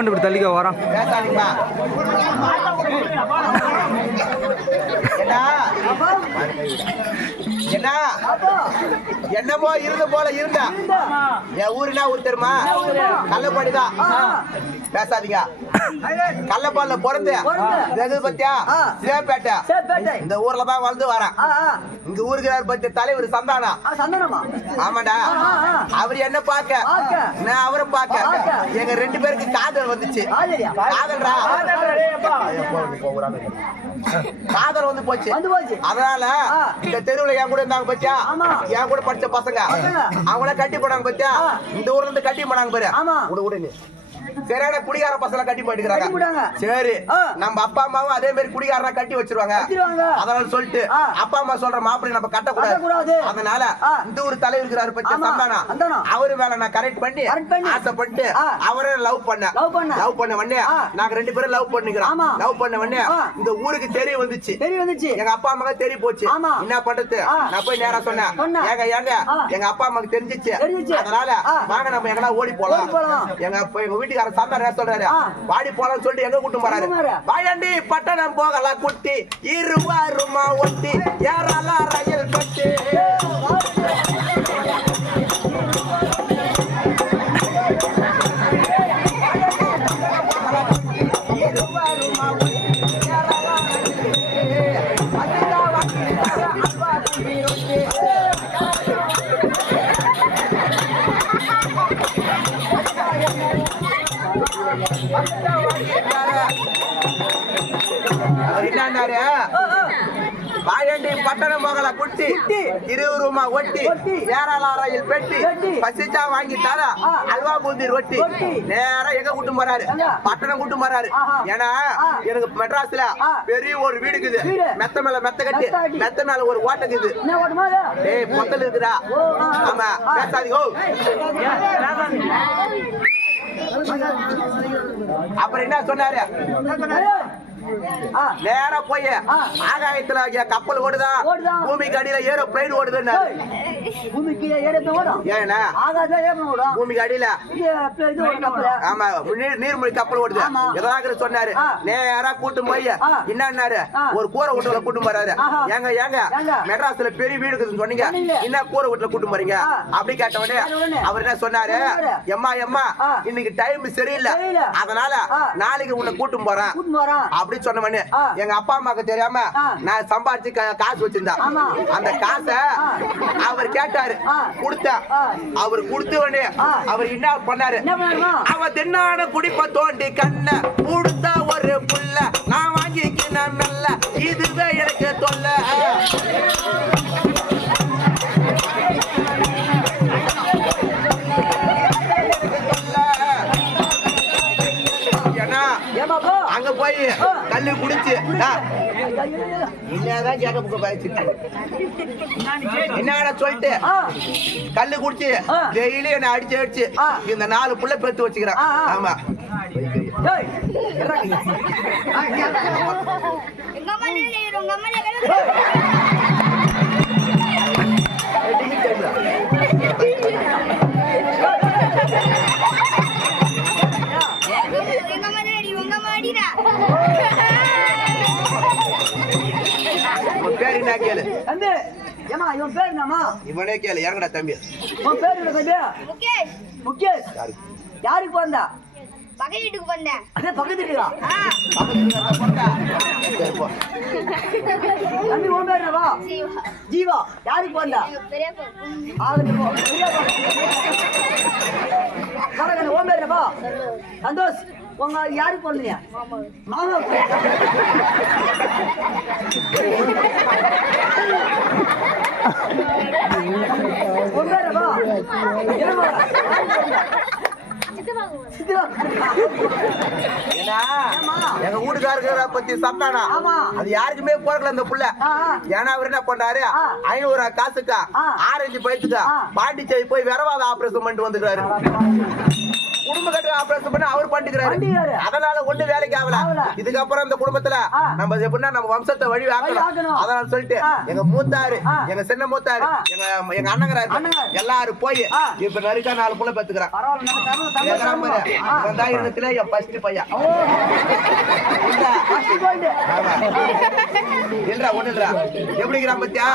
Round இப்படி தள்ளிக்க வரோம். பேசாதீங்கப்பா என்ன என்ன என்னமோ இருந்த போல இருந்தா. என் ஊருனா ஊர் தெரியுமா? கள்ளப்பாடிதான் பேசாதீங்க. கள்ளப்பாடில பிறந்து வெகு பத்தியா? சிவப்பேட்டை இந்த ஊர்ல தான் வளர்ந்து வரேன். இங்க ஊருக்கு பத்தி தலைவர் சந்தானா ஆமாடா. அவர் என்ன பார்க்க? நான் அவரை பார்க்க. எங்க ரெண்டு பேருக்கு காதல் வந்துச்சு. காதல்டா காதல் வந்து போச்சு. வந்து போச்சு. அதனால. இந்த தெருவுல என் கூட இருந்தாங்க பத்தியா? ஆமா. என் கூட படிச்ச பசங்க. அவங்கள கட்டி போனாங்க பத்தியா. இந்த ஊர்ல இருந்து கட்டி போனாங்க பாரு. விடு நீ. சரியான குடிகார பசங்க கட்டி. போயிட்டுக்கிறாங்க சரி. நம்ம அப்பா அம்மாவும் அதே மாதிரி குடிகாரனா கட்டி வச்சிருவாங்க. அதனால சொல்லிட்டு. அப்பா அம்மா சொல்ற மாப்பிள்ளை நம்ம கட்டக்கூடாது. அதனால. இந்த ஒரு தலைவர் இருக்கிறாரு பத்தி. சந்தானா. அவரு மேல நான் கரெக்ட் பண்ணி. ஆசைப்பட்டு. அவரே லவ் பண்ண Love பண்ண. லவ் பண்ண உடனே. நாங்க ரெண்டு பேரும் லவ் பண்ணிக்கிறோம். லவ் பண்ண உடனே. இந்த ஊருக்கு தெரிய வந்துச்சு தெரிய வந்துச்சு எங்க அப்பா அம்மாக்கு தெரிய போச்சு. என்ன பண்றது. நான் போய் நேரா சொன்னேன் சொன்ன. ஏங்க ஏங்க. எங்க அப்பா அம்மாக்கு தெரிஞ்சிச்சு. அதனால. வாங்க நம்ம எங்கனா ஓடி போலாம் போலாம். எங்க அப்பா சாந்தார் என்ன சொல்றாரு. வாடி போலாம்னு சொல்லிட்டு எங்க கூட்டு போறாரு? வாயண்டி பட்டணம் போகலாம் குட்டி இருவாருமா ஒட்டி யாரெல்லாம் என்னன்னாரு வாயண்டி பட்டணம் போகல குட்டி ரூபா ஒட்டி. ஏராளாரையில் பெட்டி. பசிச்சா வாங்கி தர. அல்வா பூந்தி ரொட்டி. நேரா எங்க கூட்டு போறாரு? பட்டணம் கூட்டு போறாரு. ஏன்னா. எனக்கு மெட்ராஸ்ல. பெரிய ஒரு வீடு இருக்குது. மெத்த மேல மெத்த கட்டி மெத்த மேல ஒரு ஓட்டை இருக்குது? டேய் பொத்தல் ஆ. ஆமா. பேசாதீங்க. அப்புறம் என்ன சொன்னாரு? நேரா போய். ஆகாயத்துல கப்பல் ஓடுதா. பூமிக்கு அடியில ஏரோ பிளைன் ஓடுதுன்னு பூமிக்கு ஏறப்ப ஓடும் ஏன்னா ஆகாதான் ஏறணும் ஓடும் பூமிக்கு அடியில. ஆமா நீர் நீர்மொழி கப்பல் ஓடுது ஆமா. எதாவது சொன்னாரு. நேரா கூட்டு போய். என்னன்னாரு. ஒரு கூரை வீட்டுல கூட்டு போறாரு. ஏங்க ஏங்க? மெட்ராஸ்ல பெரிய வீடு இருக்குதுன்னு சொன்னீங்க. என்ன கூரை வீட்டுல கூட்டு போறீங்க. அப்படி கேட்ட உடனே அவர் என்ன சொன்னாரு. எம்மா எம்மா. இன்னைக்கு டைம் சரியில்லை. அதனால. நாளைக்கு உன்னை கூட்டும் போறேன் அப்படி சொன்ன உடனே. எங்க அப்பா அம்மாக்கு தெரியாம. நான் சம்பாதிச்சு காசு வச்சிருந்தேன். அந்த காசை. அவர் கேட்டாரு ஆ. அவர் கொடுத்த உடனே. அவர் என்ன பண்ணாரு அவ தின்னான குடிப்ப தோண்டி கண்ண கொடுத்த ஒரு புள்ள நான் வாங்கிக்கின மெல்ல இதுவே எனக்கு தொல்ல கல்லு குடிச்சு ஆ, என்னதான் கேட்க புக்க பாய்ச்சு என்னடா சொல்லிட்டு? ஆ. கல்லு குடிச்சு ஆ. டெய்லி என்ன அடிச்சு அடிச்சு ஆ. இந்த நாலு புள்ள பெத்து வச்சுக்கிறேன். ஆமா. உங்க அம்மா பேர் என்ன கேளு? தம்பி ஏமா இவன் பேர் இவனே கேளு இறங்கடா தம்பி. உன் பேர் என்ன தம்பி? முகேஷ், முகேஷ். யாரு? யாருக்கு பிறந்தா? பக்கத்து வீட்டுக்கு வந்தேன் அதே பக்கத்து வீட்டுக்கா ஆ, பக்கத்துல இருக்கிற பொண்ணா? சரி, போ. தம்பி உன் பேர் என்னவா? ஜீவா. ஜீவா. யாருக்கு எங்க பெரியப்பா. ஆகட்டும் போ. பெரியப்பா. உன் பேர் சந்தோஷ். உங்க யாருக்கு பிறந்தீங்க மாமா? எங்க வீட்டுக்காரர்களை பத்தி சத்தானா ஆமா. அது யாருக்குமே போறல அந்த புள்ள. ஏன்னா அவர் என்ன பண்ணாரு ஆ. ஐநூறு காசுக்கா. ஆரஞ்சு பயிற்சுக்கா. பாண்டிச்சேரி போய் விரவாத ஆபரேஷன் பண்ணிட்டு வந்துக்கிறாரு குடும்ப கட்டு ஆபரேஷன் பண்ணி அவர் பண்ணிக்கிறாரு. அதனால ஒண்ணு வேலைக்கு ஆகல. இதுக்கப்புறம் இந்த குடும்பத்துல. நம்ம எப்படின்னா நம்ம வம்சத்தை வழி ஆக்கணும். அதனால சொல்லிட்டு. எங்க மூத்தாரு. எங்க சின்ன மூத்தாரு. எங்க எங்க அண்ணங்கிறாரு. எல்லாரும் போய். இப்ப நறுக்கா நாலு புள்ள பெத்துக்கிறான் இருந்ததுல என் ஃபர்ஸ்ட் பையன். இல்லடா ஒண்ணு இல்லடா எப்படிங்கிறான் பத்தியா